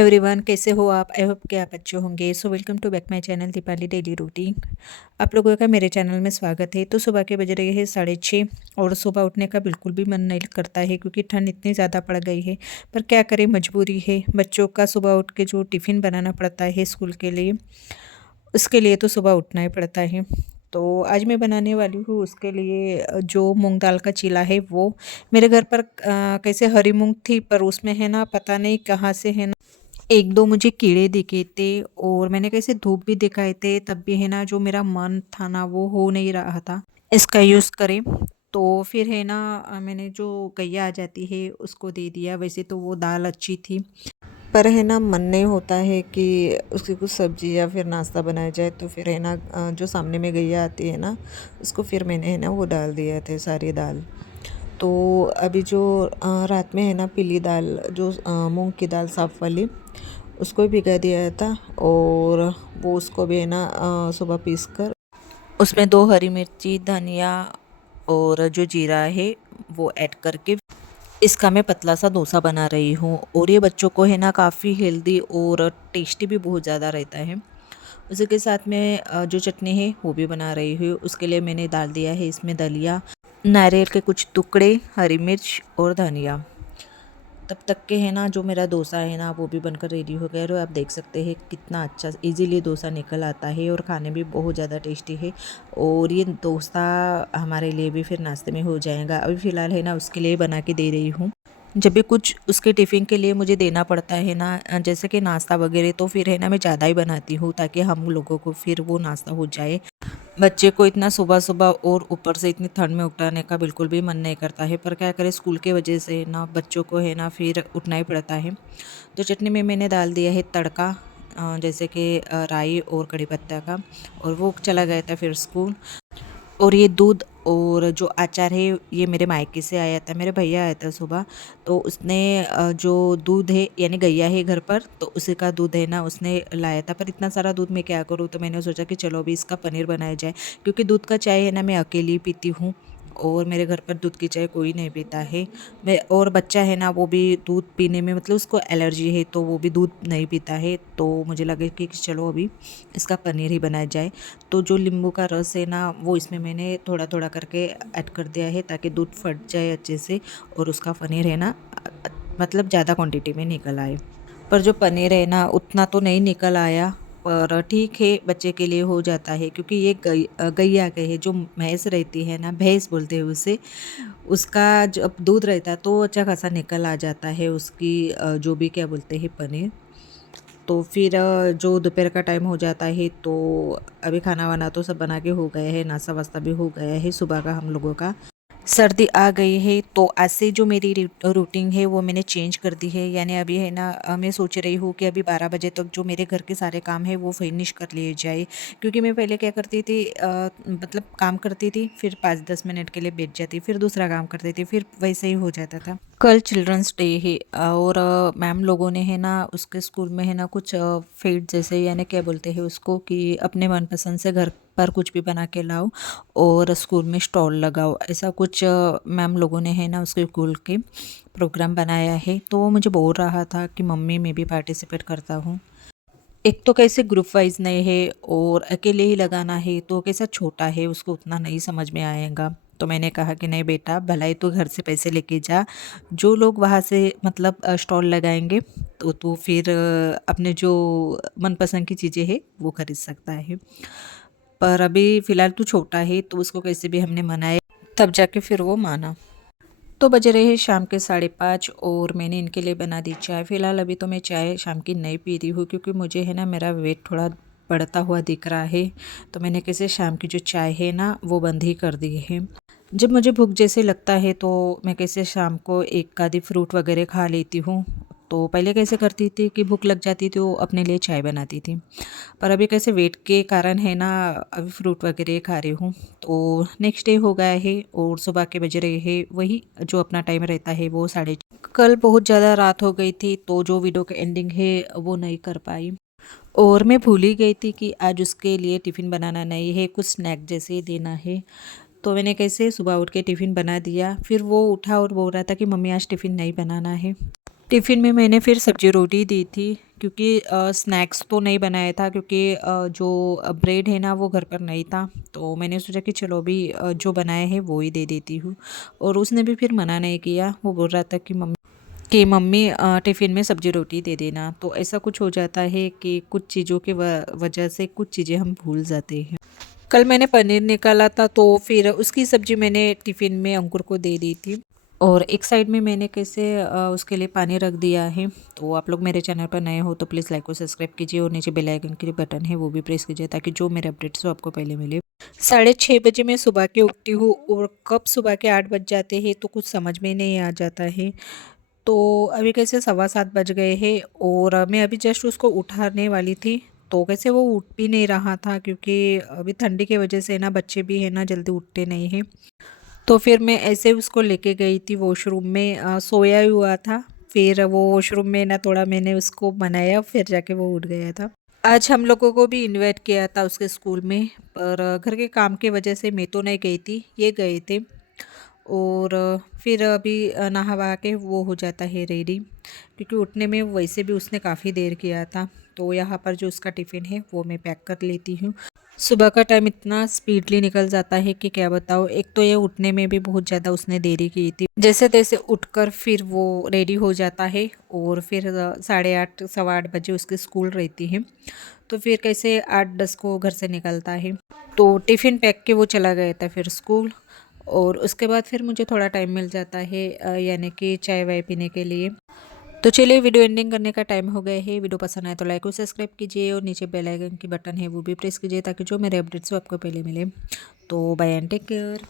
Everyone, कैसे हो आप? आई होप कि आप अच्छे होंगे। So welcome to back my channel Deepali daily routine. आप लोगों का मेरे चैनल में स्वागत है। तो सुबह के बज रहे हैं 6:30 और सुबह उठने का बिल्कुल भी मन नहीं करता है क्योंकि ठंड इतनी ज़्यादा पड़ गई है। पर क्या करें, मजबूरी है। बच्चों का सुबह उठ के जो टिफ़िन बनाना पड़ता है स्कूल के लिए, उसके लिए तो सुबह उठना ही पड़ता है। तो आज मैं बनाने वाली हूँ उसके लिए जो मूंग दाल का चीला है वो। मेरे घर पर कैसे हरी मूंग थी, पर उसमें है ना पता नहीं कहाँ से है ना एक दो मुझे कीड़े दिखे थे और मैंने कैसे धूप भी दिखाए थे, तब भी है ना जो मेरा मन था ना वो हो नहीं रहा था इसका यूज़ करें। तो फिर है ना मैंने जो गैया आ जाती है उसको दे दिया। वैसे तो वो दाल अच्छी थी, पर है ना मन नहीं होता है कि उसकी कुछ सब्जी या फिर नाश्ता बनाया जाए। तो फिर है ना जो सामने में गैया आती है ना, उसको फिर मैंने है ना वो डाल दिया थे सारी दाल। तो अभी जो रात में है ना पीली दाल, जो मूंग की दाल साफ़ वाली, उसको भी भिगा दिया था। और वो उसको भी है ना सुबह पीस कर उसमें 2 हरी मिर्ची, धनिया और जो जीरा है वो ऐड करके इसका मैं पतला सा डोसा बना रही हूँ। और ये बच्चों को है ना काफ़ी हेल्दी और टेस्टी भी बहुत ज़्यादा रहता है। उसी के साथ में जो चटनी है वो भी बना रही हूँ। उसके लिए मैंने डाल दिया है इसमें दलिया, नारियल के कुछ टुकड़े, हरी मिर्च और धनिया। तब तक के है ना जो मेरा डोसा है ना वो भी बनकर रेडी हो गया है। और आप देख सकते हैं कितना अच्छा इजीली डोसा निकल आता है और खाने भी बहुत ज़्यादा टेस्टी है। और ये डोसा हमारे लिए भी फिर नाश्ते में हो जाएगा। अभी फ़िलहाल है ना उसके लिए बना के दे रही हूँ। जब भी कुछ उसके टिफ़िन के लिए मुझे देना पड़ता है ना, जैसे कि नाश्ता वगैरह, तो फिर है ना मैं ज़्यादा ही बनाती हूँ ताकि हम लोगों को फिर वो नाश्ता हो जाए। बच्चे को इतना सुबह-सुबह और ऊपर से इतनी ठंड में उठाने का बिल्कुल भी मन नहीं करता है, पर क्या करें, स्कूल के वजह से ना बच्चों को है ना फिर उठना ही पड़ता है। तो चटनी में मैंने डाल दिया है तड़का, जैसे कि राई और कड़ी पत्ता का, और वो चला गया था फिर स्कूल। और ये दूध और जो अचार है ये मेरे मायके से आया था, मेरे भैया आया था सुबह। तो उसने जो दूध है यानी गैया है घर पर, तो उसी का दूध है ना उसने लाया था। पर इतना सारा दूध मैं क्या करूँ, तो मैंने सोचा कि चलो अभी इसका पनीर बनाया जाए। क्योंकि दूध का चाय है ना मैं अकेली पीती हूँ और मेरे घर पर दूध की चाय कोई नहीं पीता है। मैं और बच्चा है ना वो भी दूध पीने में, मतलब उसको एलर्जी है तो वो भी दूध नहीं पीता है। तो मुझे लगे कि चलो अभी इसका पनीर ही बनाया जाए। तो जो नींबू का रस है ना वो इसमें मैंने थोड़ा थोड़ा करके ऐड कर दिया है ताकि दूध फट जाए अच्छे से और उसका पनीर है ना मतलब ज़्यादा क्वांटिटी में निकल आए। पर जो पनीर है ना उतना तो नहीं निकल आया, पर ठीक है, बच्चे के लिए हो जाता है। क्योंकि ये गैया के है, जो भैंस रहती है ना, भैंस बोलते हैं उसे, उसका जब दूध रहता है तो अच्छा खासा निकल आ जाता है उसकी जो भी क्या बोलते हैं पनीर। तो फिर जो दोपहर का टाइम हो जाता है तो अभी खाना वाना तो सब बना के हो गया है, नाश्ता वास्ता भी हो गया है सुबह का हम लोगों का। सर्दी आ गई है तो आज से जो मेरी रूटीन है वो मैंने चेंज कर दी है। यानी अभी है ना मैं सोच रही हूँ कि अभी 12 बजे तक जो मेरे घर के सारे काम है वो फिनिश कर लिए जाए। क्योंकि मैं पहले क्या करती थी, मतलब काम करती थी, फिर 5-10 मिनट के लिए बैठ जाती, फिर दूसरा काम करती थी, फिर वैसे ही हो जाता था। कल चिल्ड्रंस डे है और मैम लोगों ने है ना उसके स्कूल में है ना कुछ फेट जैसे, यानी क्या बोलते हैं उसको, कि अपने मनपसंद से घर पर कुछ भी बना के लाओ और स्कूल में स्टॉल लगाओ, ऐसा कुछ मैम लोगों ने है ना उसके स्कूल के प्रोग्राम बनाया है। तो वो मुझे बोल रहा था कि मम्मी मैं भी पार्टिसिपेट करता हूँ। एक तो कैसे ग्रुप वाइज नहीं है और अकेले ही लगाना है, तो कैसा छोटा है उसको उतना नहीं समझ में आएगा। तो मैंने कहा कि नहीं बेटा, भलाई तू घर से पैसे लेके जा, जो लोग वहाँ से मतलब स्टॉल लगाएंगे तो तू फिर अपने जो मनपसंद की चीज़ें हैं वो खरीद सकता है। पर अभी फ़िलहाल तो छोटा है तो उसको कैसे भी हमने मनाया, तब जाके फिर वो माना। तो बजे रहे शाम के 5:30 और मैंने इनके लिए बना दी चाय। फ़िलहाल अभी तो मैं चाय शाम की नहीं पी रही हूँ क्योंकि मुझे है ना मेरा वेट थोड़ा बढ़ता हुआ दिख रहा है। तो मैंने कैसे शाम की जो चाय है ना वो बंद ही कर दी है। जब मुझे भूख जैसे लगता है तो मैं कैसे शाम को एक आधी फ्रूट वगैरह खा लेती हूँ। तो पहले कैसे करती थी कि भूख लग जाती थी तो अपने लिए चाय बनाती थी। पर अभी कैसे वेट के कारण है ना अभी फ्रूट वगैरह खा रही हूँ। तो नेक्स्ट डे हो गया है और सुबह के बज रहे हैं वही जो अपना टाइम रहता है वो 6:30। कल बहुत ज़्यादा रात हो गई थी तो जो वीडियो का एंडिंग है वो नहीं कर पाई। और मैं भूल ही गई थी कि आज उसके लिए टिफ़िन बनाना नहीं है, कुछ स्नैक जैसे ही देना है। तो मैंने कैसे सुबह उठ के टिफ़िन बना दिया। फिर वो उठा और बोल रहा था कि मम्मी आज टिफ़िन नहीं बनाना है। टिफ़िन में मैंने फिर सब्जी रोटी दी थी क्योंकि स्नैक्स तो नहीं बनाया था, क्योंकि जो ब्रेड है ना वो घर पर नहीं था। तो मैंने सोचा कि चलो अभी जो बनाया है वो ही दे देती हूँ। और उसने भी फिर मना नहीं किया, वो बोल रहा था कि मम्मी टिफ़िन में सब्जी रोटी दे देना। तो ऐसा कुछ हो जाता है कि कुछ चीज़ों की वजह से कुछ चीज़ें हम भूल जाते हैं। कल मैंने पनीर निकाला था, तो फिर उसकी सब्ज़ी मैंने टिफ़िन में अंकुर को दे दी थी। और एक साइड में मैंने कैसे उसके लिए पानी रख दिया है। तो आप लोग मेरे चैनल पर नए हो तो प्लीज़ लाइक और सब्सक्राइब कीजिए, और नीचे बेल आइकन की बटन है वो भी प्रेस कीजिए, ताकि जो मेरे अपडेट्स हो आपको पहले मिले। 6:30 बजे मैं सुबह के उठती हूँ, और कब सुबह के 8 बज जाते हैं तो कुछ समझ में नहीं आ जाता है। तो अभी कैसे 7:15 बज गए हैं, और मैं अभी जस्ट उसको उठाने वाली थी। तो कैसे वो उठ भी नहीं रहा था, क्योंकि अभी ठंडी की वजह से ना बच्चे भी है ना जल्दी उठते नहीं हैं। तो फिर मैं ऐसे उसको लेके गई थी वॉशरूम में, सोया हुआ था। फिर वो वॉशरूम में ना थोड़ा मैंने उसको मनाया, फिर जाके वो उठ गया था। आज हम लोगों को भी इनवाइट किया था उसके स्कूल में, पर घर के काम की वजह से मैं तो नहीं गई थी, ये गए थे। और फिर अभी नहा के वो हो जाता है रेडी, क्योंकि उठने में वैसे भी उसने काफ़ी देर किया था। तो यहाँ पर जो उसका टिफ़िन है वो मैं पैक कर लेती हूँ। सुबह का टाइम इतना स्पीडली निकल जाता है कि क्या बताओ। एक तो ये उठने में भी बहुत ज़्यादा उसने देरी की थी, जैसे तैसे उठकर फिर वो रेडी हो जाता है। और फिर 8:30 8:15 उसकी स्कूल रहती है। तो फिर कैसे 8:10 को घर से निकलता है। तो टिफ़िन पैक के वो चला गया था फिर स्कूल। और उसके बाद फिर मुझे थोड़ा टाइम मिल जाता है, यानी कि चाय वाय पीने के लिए। तो चलिए वीडियो एंडिंग करने का टाइम हो गया है। वीडियो पसंद आए तो लाइक और सब्सक्राइब कीजिए, और नीचे बेल आइकन की बटन है वो भी प्रेस कीजिए, ताकि जो मेरे अपडेट्स हो आपको पहले मिले। तो बाय एंड टेक केयर।